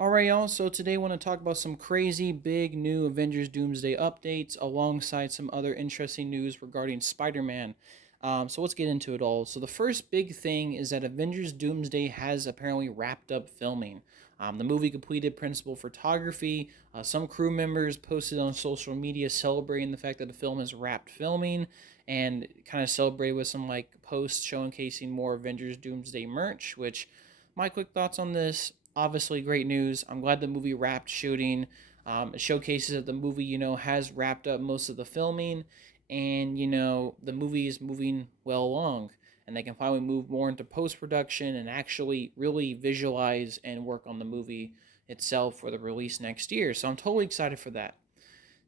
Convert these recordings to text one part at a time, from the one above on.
Alright, y'all, so today I want to talk about some crazy big new Avengers Doomsday updates alongside some other interesting news regarding Spider Man. So let's get into it all. So, the first big thing is that Avengers Doomsday has apparently wrapped up filming. The movie completed principal photography. Some crew members posted on social media celebrating the fact that the film has wrapped filming and kind of celebrated with some like posts showcasing more Avengers Doomsday merch, which my quick thoughts on this obviously great news. I'm glad the movie wrapped shooting. It showcases that the movie, has wrapped up most of the filming, and the movie is moving well along, and they can finally move more into post production and actually really visualize and work on the movie itself for the release next year. So I'm totally excited for that.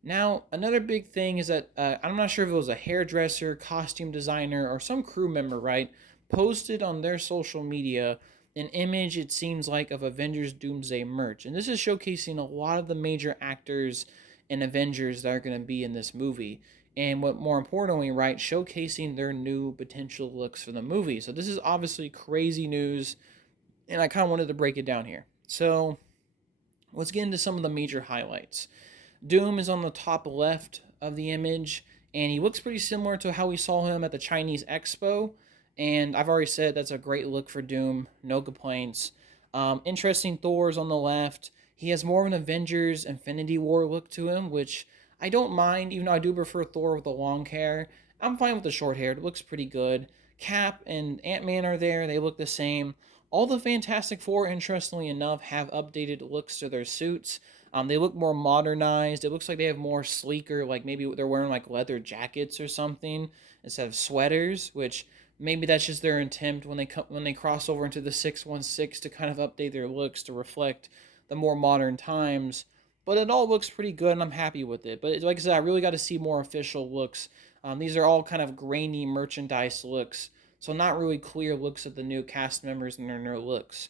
Now, another big thing is that I'm not sure if it was a hairdresser, costume designer, or some crew member, right, posted on their social media an image, it seems like, of Avengers Doomsday merch. And this is showcasing a lot of the major actors and Avengers that are going to be in this movie. And what more importantly, right, showcasing their new potential looks for the movie. So this is obviously crazy news, and I kind of wanted to break it down here. So let's get into some of the major highlights. Doom is on the top left of the image, and he looks pretty similar to how we saw him at the Chinese Expo. And I've already said that's a great look for Doom, no complaints. Interesting Thor's on the left. He has more of an Avengers Infinity War look to him, which I don't mind, even though I do prefer Thor with the long hair. I'm fine with the short hair, it looks pretty good. Cap and Ant-Man are there, they look the same. All the Fantastic Four, interestingly enough, have updated looks to their suits. They look more modernized. It looks like they have more sleeker, like maybe they're wearing like leather jackets or something instead of sweaters, which maybe that's just their intent when they cross over into the 616 to kind of update their looks to reflect the more modern times. But it all looks pretty good, and I'm happy with it. But like I said, I really got to see more official looks. These are all kind of grainy merchandise looks, so not really clear looks of the new cast members and their new looks.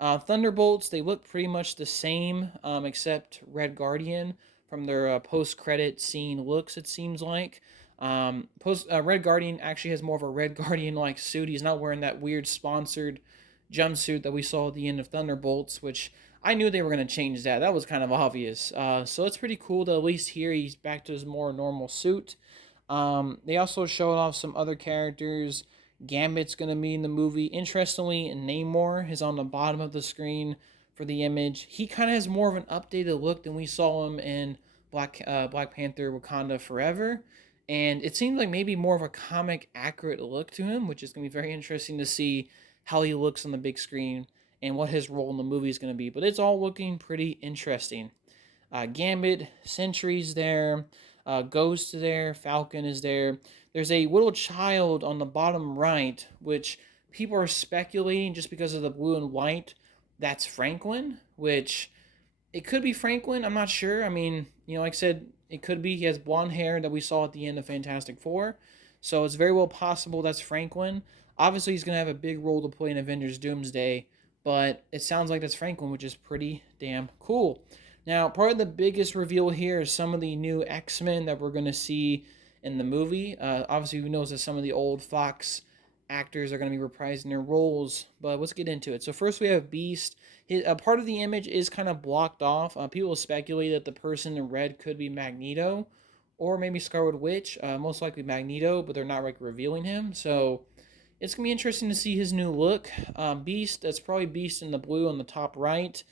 Thunderbolts, they look pretty much the same, except Red Guardian from their post-credit scene looks, it seems like. Red Guardian actually has more of a Red Guardian-like suit. He's not wearing that weird sponsored jumpsuit that we saw at the end of Thunderbolts, which I knew they were going to change that. That was kind of obvious. So it's pretty cool that at least here he's back to his more normal suit. They also showed off some other characters. Gambit's going to be in the movie. Interestingly, Namor is on the bottom of the screen for the image. He kind of has more of an updated look than we saw him in Black Panther Wakanda Forever. And it seems like maybe more of a comic accurate look to him, which is going to be very interesting to see how he looks on the big screen and what his role in the movie is going to be. But it's all looking pretty interesting. Gambit, Sentry's there, Ghost there, Falcon is there. There's a little child on the bottom right, which people are speculating just because of the blue and white. That's Franklin, which it could be Franklin. I'm not sure. I mean, like I said, it could be. He has blonde hair that we saw at the end of Fantastic Four. So it's very well possible that's Franklin. Obviously, he's going to have a big role to play in Avengers Doomsday, but it sounds like that's Franklin, which is pretty damn cool. Now, probably the biggest reveal here is some of the new X-Men that we're going to see in the movie. Obviously, who knows that some of the old Fox actors are going to be reprising their roles, but let's get into it. So first we have Beast. A part of the image is kind of blocked off. People speculate that the person in red could be Magneto or maybe Scarlet Witch, most likely Magneto, but they're not like revealing him. So it's going to be interesting to see his new look. Beast, that's probably Beast in the blue on the top right.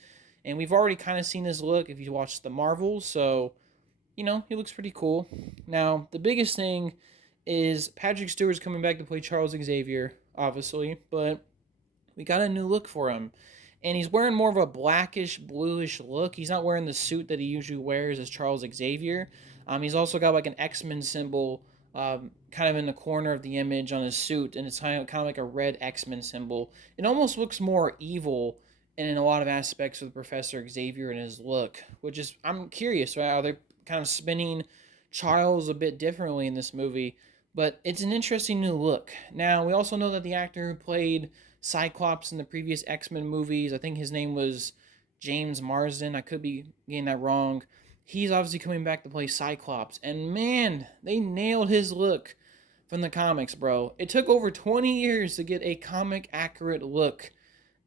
And we've already kind of seen his look if you watched the Marvels, so, he looks pretty cool. Now, the biggest thing is Patrick Stewart's coming back to play Charles Xavier, obviously, but we got a new look for him. And he's wearing more of a blackish, bluish look. He's not wearing the suit that he usually wears as Charles Xavier. He's also got like an X-Men symbol kind of in the corner of the image on his suit, and it's kind of like a red X-Men symbol. It almost looks more evil and in a lot of aspects with Professor Xavier and his look, which is, I'm curious, right? Are they kind of spinning Charles a bit differently in this movie? But it's an interesting new look. Now, we also know that the actor who played Cyclops in the previous X-Men movies, I think his name was James Marsden, I could be getting that wrong. He's obviously coming back to play Cyclops, and man, they nailed his look from the comics, bro. It took over 20 years to get a comic accurate look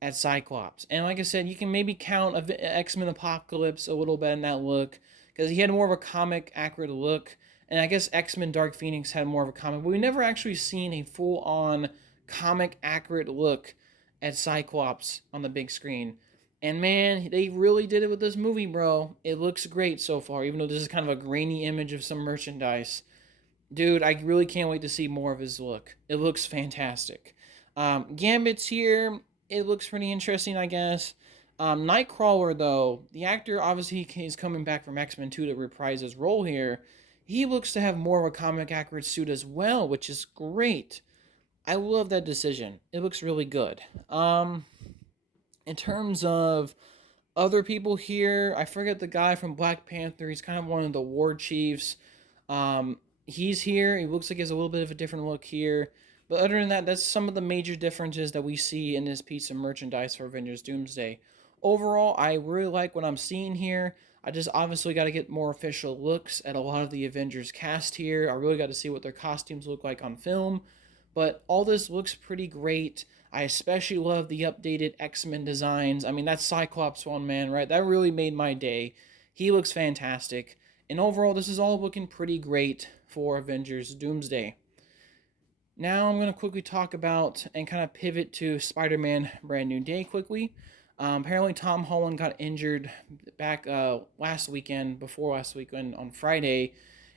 at Cyclops. And like I said, you can maybe count X-Men Apocalypse a little bit in that look because he had more of a comic accurate look. And I guess X-Men Dark Phoenix had more of a comic, but we never actually seen a full-on comic accurate look at Cyclops on the big screen. And man, they really did it with this movie, bro. It looks great so far, even though this is kind of a grainy image of some merchandise. Dude, I really can't wait to see more of his look. It looks fantastic. Gambit's here. It looks pretty interesting, I guess. Nightcrawler, though, the actor obviously is coming back from X Men 2 to reprise his role here. He looks to have more of a comic accurate suit as well, which is great. I love that decision. It looks really good. In terms of other people here, I forget the guy from Black Panther. He's kind of one of the war chiefs. He's here. He looks like he has a little bit of a different look here. But other than that, that's some of the major differences that we see in this piece of merchandise for Avengers Doomsday. Overall, I really like what I'm seeing here. I just obviously got to get more official looks at a lot of the Avengers cast here. I really got to see what their costumes look like on film. But all this looks pretty great. I especially love the updated X-Men designs. I mean, that Cyclops one, man, right? That really made my day. He looks fantastic. And overall, this is all looking pretty great for Avengers Doomsday. Now I'm going to quickly talk about and kind of pivot to Spider-Man Brand New Day quickly. Apparently, Tom Holland got injured back before last weekend on Friday,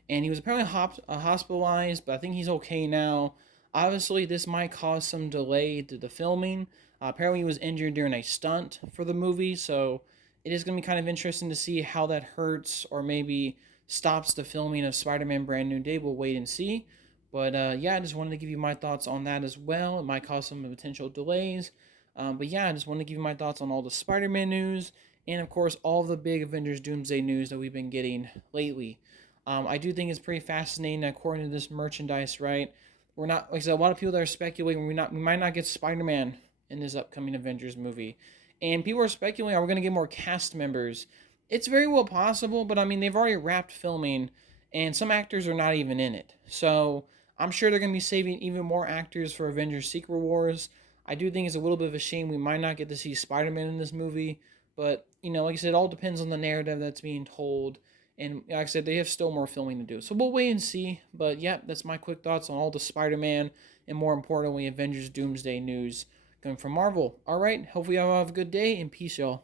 and he was apparently hospitalized, but I think he's okay now. Obviously, this might cause some delay to the filming. Apparently, he was injured during a stunt for the movie, so it is going to be kind of interesting to see how that hurts or maybe stops the filming of Spider-Man Brand New Day. We'll wait and see. But yeah, I just wanted to give you my thoughts on that as well. It might cause some potential delays. But yeah, I just wanted to give you my thoughts on all the Spider-Man news and, of course, all the big Avengers Doomsday news that we've been getting lately. I do think it's pretty fascinating that according to this merchandise, right, we're not, like I said, a lot of people that are speculating we might not get Spider-Man in this upcoming Avengers movie. And people are speculating, are we going to get more cast members? It's very well possible, but I mean, they've already wrapped filming, and some actors are not even in it. So I'm sure they're going to be saving even more actors for Avengers Secret Wars. I do think it's a little bit of a shame we might not get to see Spider-Man in this movie, but, you know, like I said, it all depends on the narrative that's being told. And like I said, they have still more filming to do. So we'll wait and see. But yeah, that's my quick thoughts on all the Spider-Man and more importantly, Avengers Doomsday news coming from Marvel. All right, hopefully y'all have a good day and peace, y'all.